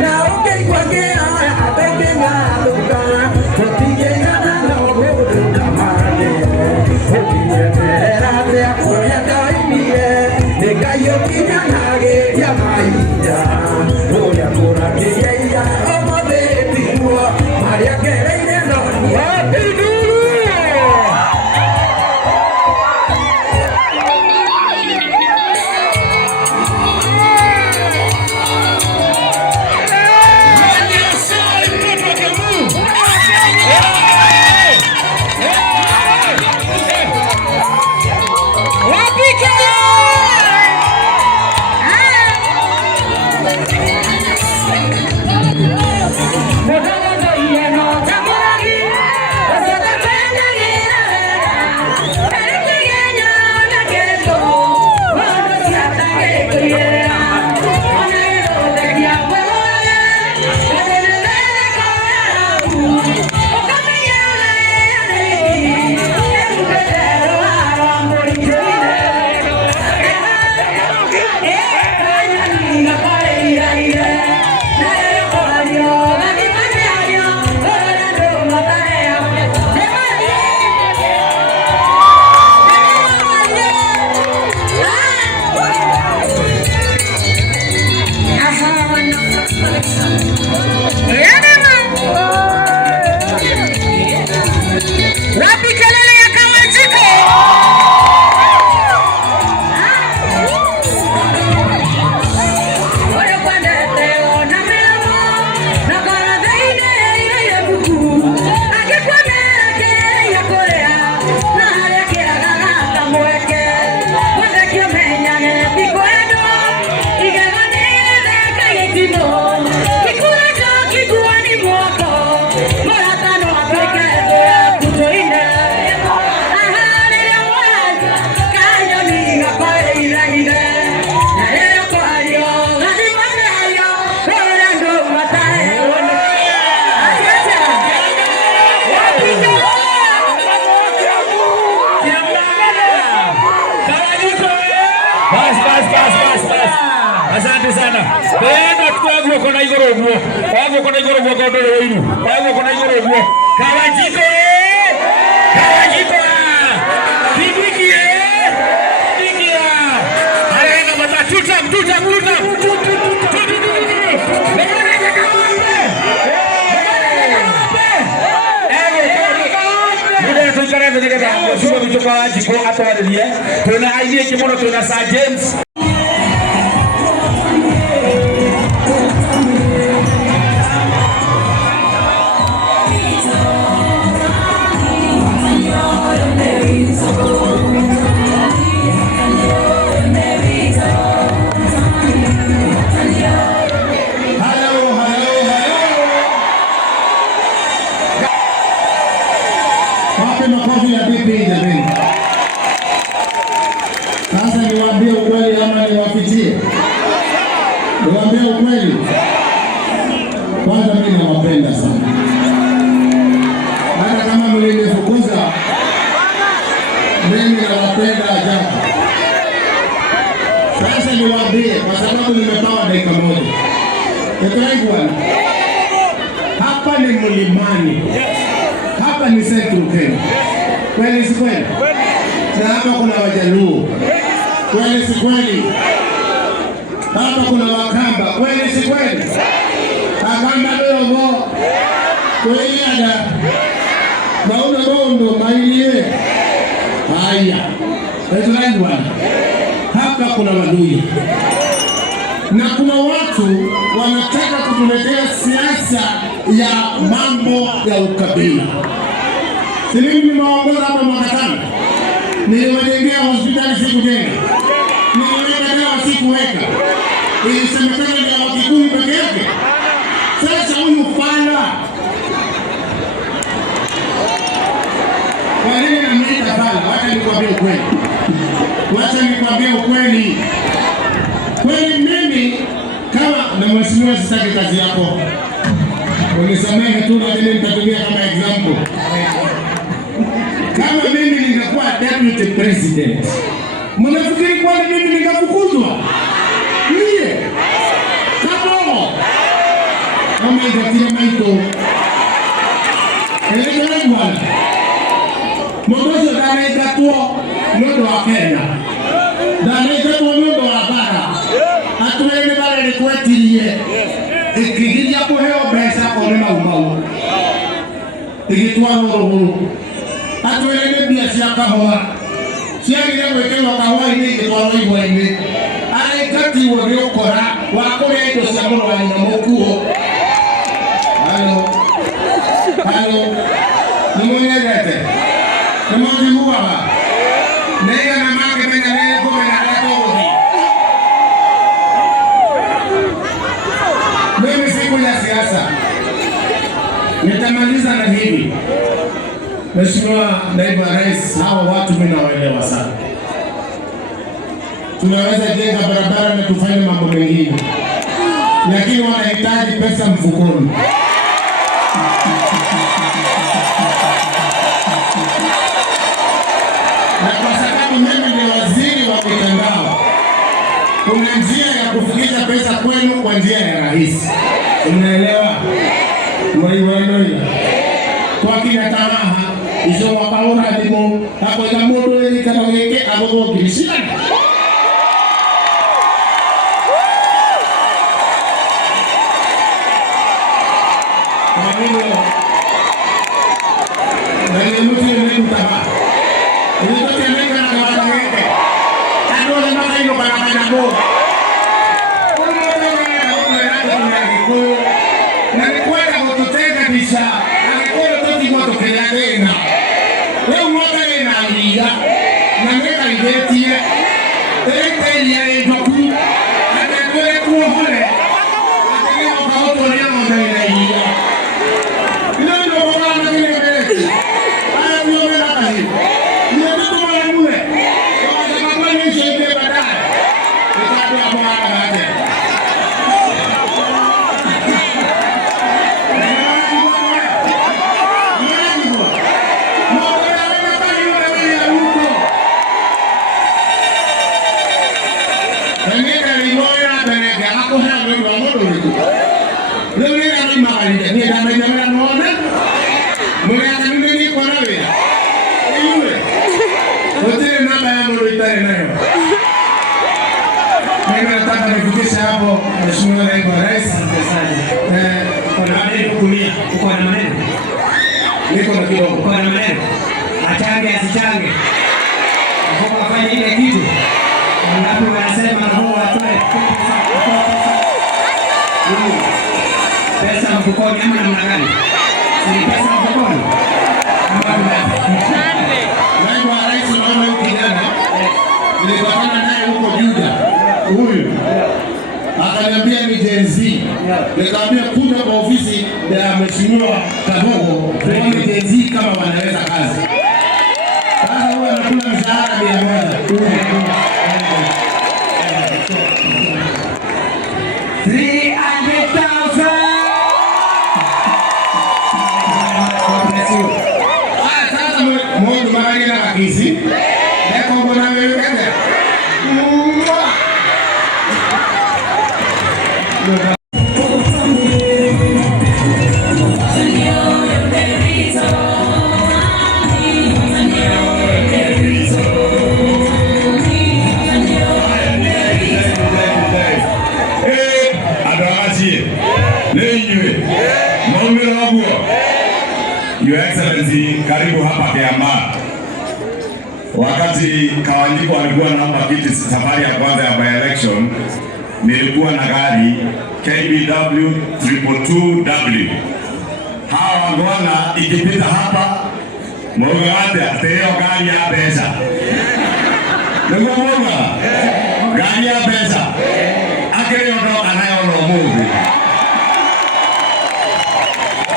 Now Asante sana. Tena tukagwo kona igoro gwo. Wagwo kona igoro gwo kwa ndoro winu. Wagwo kona igoro gwo. Kawajiko. Kawajiko. Kibikie. Kibikia. Harenga mata tuta. Suba kutoka jiko atwalie. Tuna idea kimono tuna Sir James. Makofi ya bibi jamani. Sasa niwaambie ukweli ama niwafichie? Niwaambie ukweli. Kwanza mimi nawapenda sana. Hata kama mlinifukuza, mimi nawapenda ajabu. Sasa niwaambie kwa sababu nimepewa dakika moja. Bwana. Hapa ni mlimani. Hapa ni Central Kenya. Kweli si kweli? Na hapa kuna Wajaluo. Kweli si kweli? Hapa kuna Wakamba. Kweli si kweli? Akamba dogo. Kweli ada. Mauna bondo mailie. Haya. Bwana. Hapa kuna Waluya. Na kuna watu wanataka kutuletea siasa ya mambo ya ukabila. Mimi nimeongoza hapa mwaka 5. Niliwajengea hospitali sikujenga. Niliweka dawa sikuweka. Ilisemekana ni ya Wakikuyu peke yake. Sasa huyu fala. Kwa nini namwita fala? Wacha nikwambie ukweli. Kweli mimi kama na mheshimiwa sitaki kazi yako. Unisamehe tu lakini nitatumia kama example. Kama mimi ningekuwa deputy president, mnafikiri kwa nini mimi ningefukuzwa? Ndiye. Kabo. Kama ndio maito. Ele bwana. Mwanzo dana itakuwa ndio wa Kenya. Dana itakuwa ndio wa bara. Atuende bara ni kwetilie. Ikigiria kuheo pesa kwa mau. Igitwaro roho. Atuende biashara kahwa. Siagire gwekewa kahwa ini igitwaro igwa-ini. Araikati wori ukora wa kuria indo cia muno wa nyamukuo. Halo. Nimunyerete. Nimujibuaga. Nega na make menya ne kumena atogothi. Mimi siku ya siasa. Nitamaliza na hivi. Mheshimiwa Naibu Rais, hawa watu mimi nawaelewa sana. Tunaweza jenga barabara na kufanya mambo mengine. Lakini wanahitaji pesa mfukoni. Na kwa sababu mimi ni waziri wa mitandao, kuna njia ya kufikisha pesa kwenu kwa njia ya rahisi. Unaelewa? Mwaiwanoila. Kwa kila taraha, iso wakaona dimo, hapo ya modo ili kama weke agogo kirishina. Kwa hiyo ndio mtu ni mtama. Ndio tena na kama ngeke. Ndio ndio kama hiyo kwa kama ngo. Na kwenda kututenga kisha. Akikola toti kwa tokea tena. Wewe mwaka na alia. Na ngeka igetie. Ile ya ndoku. Atakwenda kuhole. Atakwenda kwa auto leo ndio inaia. Ndio ndio kwa maana vile vile. Haya ndio maana hiyo. Ndio ndio maana mwe. Kwa sababu ni shebe baadaye. Nitakuwa bwana baadaye. Hapo Mheshimiwa Naibu wa Rais, kuna maneno kulia, uko na maneno? Niko na kidogo. Uko na maneno? Achange asichange. Hapo afanye ile kitu. Ngapi wanasema roho atoe pesa mfukoni ama namna gani? Si pesa mfukoni? Naibu wa Rais naona huyu kijana nilikutana naye huko Juda. Huyu akaniambia ni Gen Z. Nikamwambia kuja kwa ofisi ya Mheshimiwa Kabogo tuone Gen Z kama wanaweza kazi. Sasa huyu anakula mshahara 100. 300,000. Sasa mmoja mahali na kabisa. Ndio mbona wewe kaza? Your Excellency, karibu hapa Kiambaa. Wakati Kawanyiko alikuwa anaomba kiti safari ya kwanza ya by-election, nilikuwa na gari KBW 222W. Hawa ngona ikipita hapa, mwogate ateo gari ya pesa. Ndio mwoga. Gari ya pesa. Akileo ndo anayeona Mungu.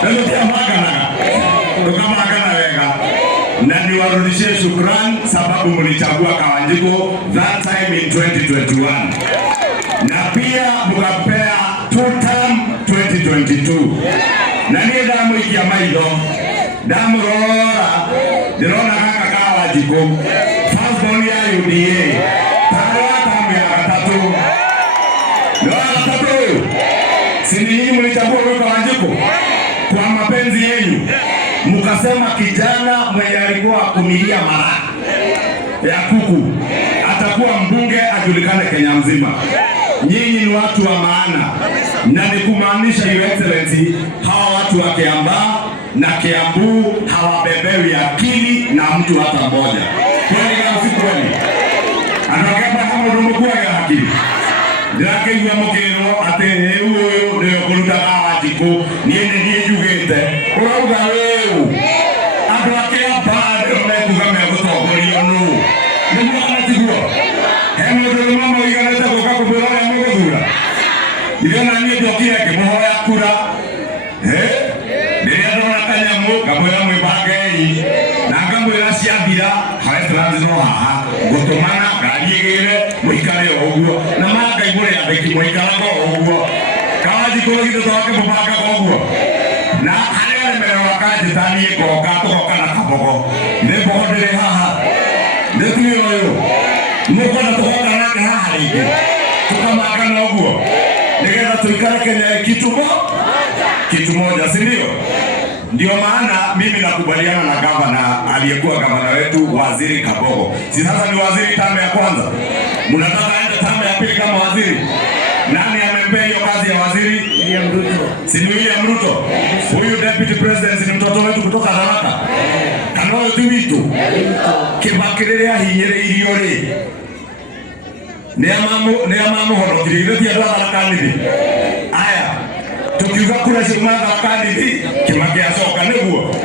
Ndio kiamaka tukamagana wega na niwarudishie shukrani sababu mlichagua Kawanyiko that time in 2021 na pia mkapea 2-term 2022 na niye damu ikia mailo damu rora dirona kaka Kawanyiko first born ya UDA tamu ya gatatu sini hii mlichagua Kawanyiko kwa mapenzi yenu. Mukasema kijana mwenye alikuwa kumilia mara ya kuku atakuwa mbunge ajulikane Kenya mzima. Nyinyi ni watu wa maana na ni kumaanisha Your Excellency, hawa watu wa Kiambaa na Kiambu hawabebewi akili na mtu hata mmoja. Kwani kama si kweli? Anakaba kama ndugu kwa akili. Ndake ywa mukero ate huyo ndio kuruta Kawanyiko niende niye jugete. Urauga wewe. Adwake bado mekuga megotogorio no. Ndio anatigwa. Hemo ndio mama iganeta kwa kubera ya mugura. Ndio nani ndio kile kimoya kura. Ndio ndo nakanyamu kamwe mwibage na kamwe rasiabira haetrazo haha gotomana gariegere mwikare oguo na maka igure ya beki mwikarago oguo Kawanyiko gito toke mubaka oguo na hale mbere wakaje tanie ko kato kana kabogo ne bohondere haha ne tuyoyo muko na toka na haha ige tukamaka na oguo nigera tuikare Kenya kitu moja si ndio? Ndio maana mimi nakubaliana na gavana aliyekuwa gavana wetu Waziri Kabogo. Si sasa ni waziri tamu ya kwanza. Mnataka aende tamu ya pili kama waziri? Nani amempea hiyo kazi ya waziri? William Ruto. Si ni William Ruto? Huyu deputy president ni mtoto wetu kutoka Tharaka. Kana wetu witu. Kibakirerea hinyiriirio ri. Ni amamu hono kirigeti ya Tharaka nithi. Aya. Tukiuga kura cima Tharaka nithi Kibaki acoka niguo.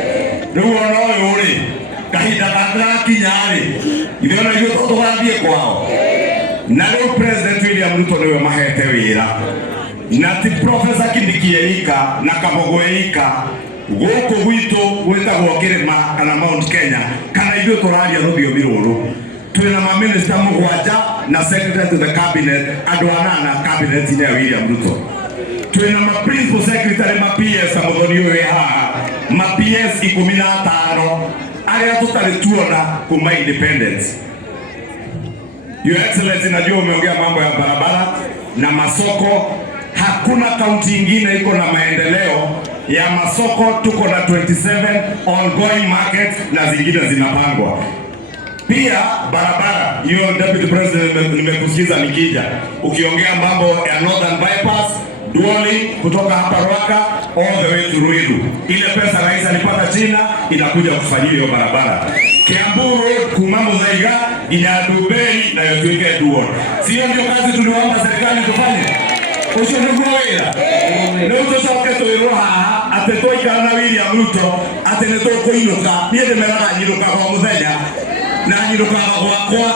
Niguo no uri. Kahinda gakinya ri. Ithe na ithuĩ tũgathiĩ kwao. Na rĩu President William Ruto niwe mahete wĩra. Na ti Professor Kindiki eika na Kabogo eika gũkũ gwitũ gwĩtagwo Kĩrĩma kana Mount Kenya kana ithuĩ tũraria rũthiomi rũrũ. Twĩna ma minister mũgwanja na secretary to the cabinet andũ anana cabinet-inĩ ya William Ruto. Twĩna ma principal secretary ma PS Muthoni ũyũ haha ma PS 15 arĩa tũtarĩ tuona kuma independence. Your Excellency, najua umeongea mambo ya barabara na masoko. Hakuna kaunti ingine iko na maendeleo ya masoko. Tuko na 27 ongoing markets na zingine zinapangwa. Pia barabara, hiyo Deputy President nimekusikiza nikija ukiongea mambo ya Northern Bypass Duoli kutoka hapa Ruaka all the way to Ruiru. Ile pesa rais alipata China inakuja kufanyia hiyo barabara. Kiambu Road kuma Muthaiga Inyadubei na yotuike Duol. Sio ndio kazi tuliomba serikali tufanye? Ucio niguo wira. Leo tucoke twirwo haha ati twaikara na William Ruto ati ni tukuinuka. Nie ndimeraga nyiruka kwa muthenya na nyiruka gwakwa